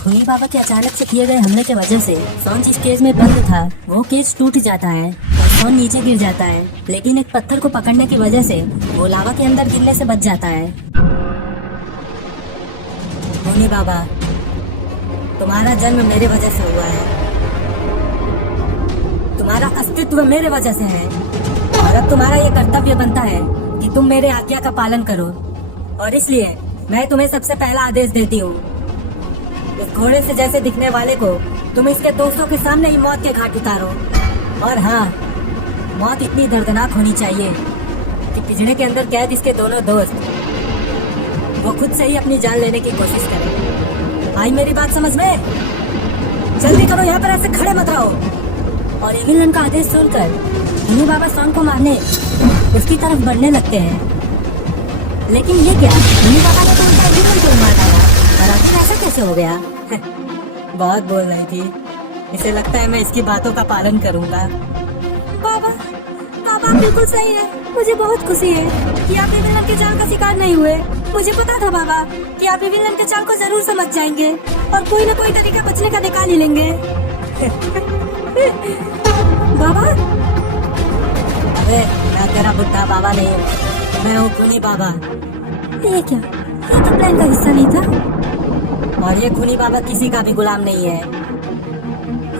खूनी बाबा के अचानक से किए गए हमले की वजह से सोन जिस केज में बंद था वो केज टूट जाता है और सोन नीचे गिर जाता है, लेकिन एक पत्थर को पकड़ने की वजह से वो लावा के अंदर गिरने से बच जाता है। खूनी बाबा, तुम्हारा जन्म मेरे वजह से हुआ है, तुम्हारा अस्तित्व मेरे वजह से है और अब तुम्हारा ये कर्तव्य बनता है कि तुम मेरे आज्ञा का पालन करो। और इसलिए मैं तुम्हें सबसे पहला आदेश देती हूँ, इस घोड़े से जैसे दिखने वाले को तुम इसके दोस्तों के सामने ही मौत के घाट उतारो। और हाँ, मौत इतनी दर्दनाक होनी चाहिए कि पिंजरे के अंदर कैद इसके दोनों दोस्त वो खुद से ही अपनी जान लेने की कोशिश करें। आई मेरी बात समझ में? जल्दी करो, यहाँ पर ऐसे खड़े मत रहो। और एविलन का आदेश सुनकर खूनी बाबा सोन को मारने उसकी तरफ बढ़ने लगते हैं। लेकिन ये क्या, खूनी बाबा ने तो उनका एविलन को मार डाला, और आखिर ऐसा कैसे हो गया? बहुत बोल रही थी, इसे लगता है मैं इसकी बातों का पालन करूंगा। बाबा, बाबा बिल्कुल सही है, मुझे बहुत खुशी है कि आप एविलन के जाल का शिकार नहीं हुए। मुझे पता था बाबा कि आप एविलन के चाल को जरूर समझ जाएंगे और कोई न कोई तरीका बचने का निकाल ही लेंगे। बाबा, अरे मैं तेरा बुढ़ा बाबा नहीं हूँ, मैं हूँ खूनी बाबा। ये क्या, ये तो प्लान का हिस्सा नहीं था। और ये खूनी बाबा किसी का भी गुलाम नहीं है।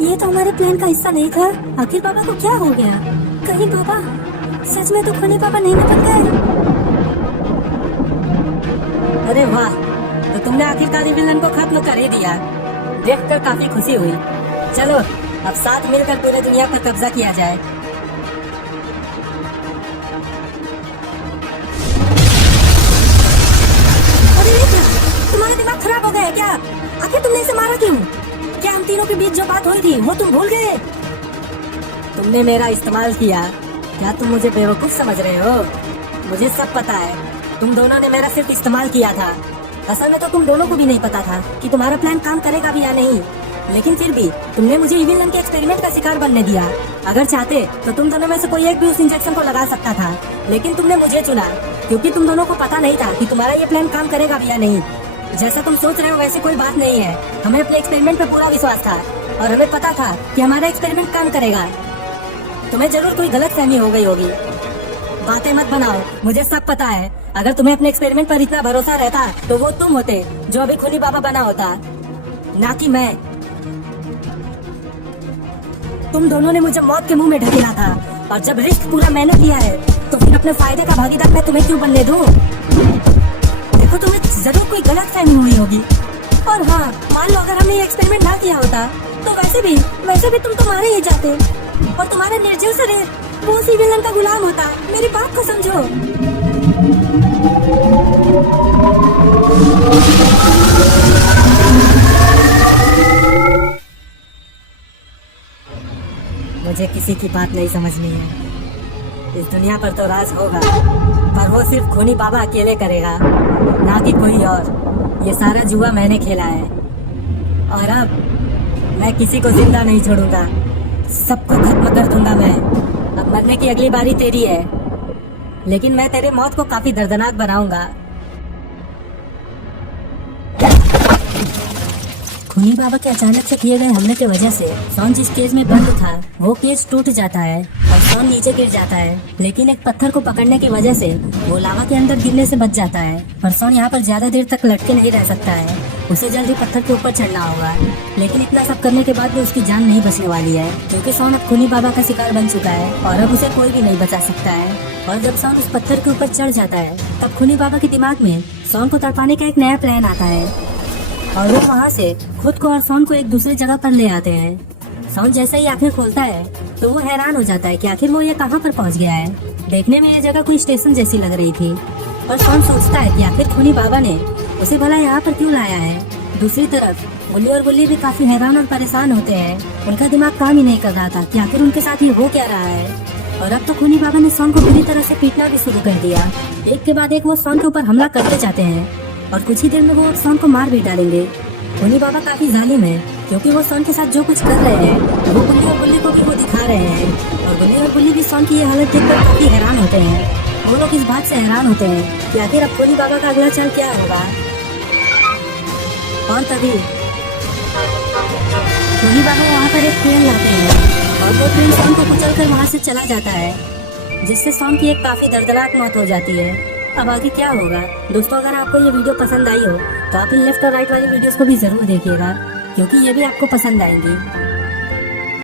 ये तो हमारे प्लान का हिस्सा नहीं था। आखिर बाबा को क्या हो गया? कहीं बाबा सच में तो खूनी बाबा नहीं बन गए? अरे वाह, तो तुमने आखिरकार एविलन को खत्म कर ही दिया। देखकर काफी खुशी हुई। चलो अब साथ मिलकर पूरे दुनिया पर कब्जा किया जाए। अरे ये क्या, तुम्हारा दिमाग खराब हो गया है क्या? आखिर तुमने इसे मारा क्यों? क्या हम तीनों के बीच जो बात हुई थी वो तुम भूल गए? तुमने मेरा इस्तेमाल किया, क्या तुम मुझे बेवकूफ समझ रहे हो? मुझे सब पता है, तुम दोनों ने मेरा सिर्फ इस्तेमाल किया था। असल में तो तुम दोनों को भी नहीं पता था कि तुम्हारा प्लान काम करेगा भी या नहीं, लेकिन फिर भी तुमने मुझे एविलन के एक्सपेरिमेंट का शिकार बनने दिया। अगर चाहते तो तुम दोनों में से कोई एक भी उस इंजेक्शन को लगा सकता था, लेकिन तुमने मुझे चुना क्योंकि तुम दोनों को पता नहीं था कि तुम्हारा ये प्लान काम करेगा भी या नहीं। जैसा तुम सोच रहे हो वैसे कोई बात नहीं है। हमें अपने एक्सपेरिमेंट पे पूरा विश्वास था और हमें पता था कि हमारा एक्सपेरिमेंट काम करेगा। तुम्हें जरूर कोई गलतफहमी हो गई होगी। बातें मत बनाओ, मुझे सब पता है। अगर तुम्हें अपने एक्सपेरिमेंट पर इतना भरोसा रहता तो वो तुम होते जो अभी खूनी बाबा बना होता, ना कि मैं। तुम दोनों ने मुझे मौत के मुंह में ढकेला था और जब रिस्क पूरा मैंने किया है तो फिर अपने फायदे का भागीदार मैं तुम्हें क्यों बनने दूं? देखो, तुम्हें जरूर कोई गलतफहमी हुई होगी। और हाँ, मान लो अगर हमने ये एक्सपेरिमेंट ना किया होता तो वैसे भी तुम तो मारे ही जाते और तुम्हारे निर्जीव शरीर वो उसी विलन का गुलाम होता। मेरी बात को समझो। मुझे किसी की बात नहीं समझनी है। इस दुनिया पर तो राज होगा, पर वो सिर्फ खूनी बाबा अकेले करेगा, ना कि कोई और। ये सारा जुआ मैंने खेला है और अब मैं किसी को जिंदा नहीं छोड़ूंगा। सबको खत्म कर दूंगा मैं। अब मरने की अगली बारी तेरी है, लेकिन मैं तेरे मौत को काफी दर्दनाक बनाऊंगा। खूनी बाबा के अचानक से किए गए हमले की वजह से सोन जिस केज में बंद था वो केज टूट जाता है और सोन नीचे गिर जाता है, लेकिन एक पत्थर को पकड़ने की वजह से वो लावा के अंदर गिरने से बच जाता है। पर सोन यहाँ पर ज्यादा देर तक लटके नहीं रह सकता है, उसे जल्दी पत्थर के ऊपर चढ़ना होगा। लेकिन इतना सब करने के बाद भी उसकी जान नहीं बचने वाली है, क्योंकि सोन अब खूनी बाबा का शिकार बन चुका है और अब उसे कोई भी नहीं बचा सकता है। और जब सोन उस पत्थर के ऊपर चढ़ जाता है तब खूनी बाबा के दिमाग में सोन को तड़पाने का एक नया प्लान आता है और वो वहाँ से खुद को और सोन को एक दूसरी जगह पर ले आते हैं। सोन जैसे ही आंखें खोलता है तो वो हैरान हो जाता है कि आखिर वो ये कहाँ पर पहुँच गया है। देखने में ये जगह कोई स्टेशन जैसी लग रही थी, पर सोन सोचता है कि आखिर खूनी बाबा ने उसे भला यहाँ पर क्यों लाया है। दूसरी तरफ बुल्ली और बुल्ली भी काफी हैरान और परेशान होते हैं। उनका दिमाग काम ही नहीं कर रहा था कि आखिर उनके साथ ये हो क्या रहा है। और अब तो खूनी बाबा ने सोन को बुरी तरह से पीटना भी शुरू कर दिया। एक के बाद एक वो सोन के ऊपर हमला करते जाते हैं और कुछ ही देर में वो सोन को मार भी डालेंगे। खूनी बाबा काफी जालिम है, क्योंकि वो सोन के साथ जो कुछ कर रहे हैं वो बुल्ली और बुल्ली को भी वो दिखा रहे हैं। और बुल्ली और बुल्ली भी सोन की ये हालत देखकर काफी हैरान होते हैं। वो लोग इस बात से हैरान होते हैं कि आखिर अब खूनी बाबा का अगला चाल क्या होगा। और तभी टोनी बाबा वहाँ पर एक ट्रेन लाते हैं और वो ट्रेन सॉन को कुचल कर वहाँ से चला जाता है, जिससे सॉन की एक काफी दर्दनाक मौत हो जाती है। अब आगे क्या होगा दोस्तों, अगर आपको ये वीडियो पसंद आई हो तो आप इन लेफ्ट और राइट वाली वीडियोस को भी जरूर देखिएगा, क्योंकि ये भी आपको पसंद आएंगी।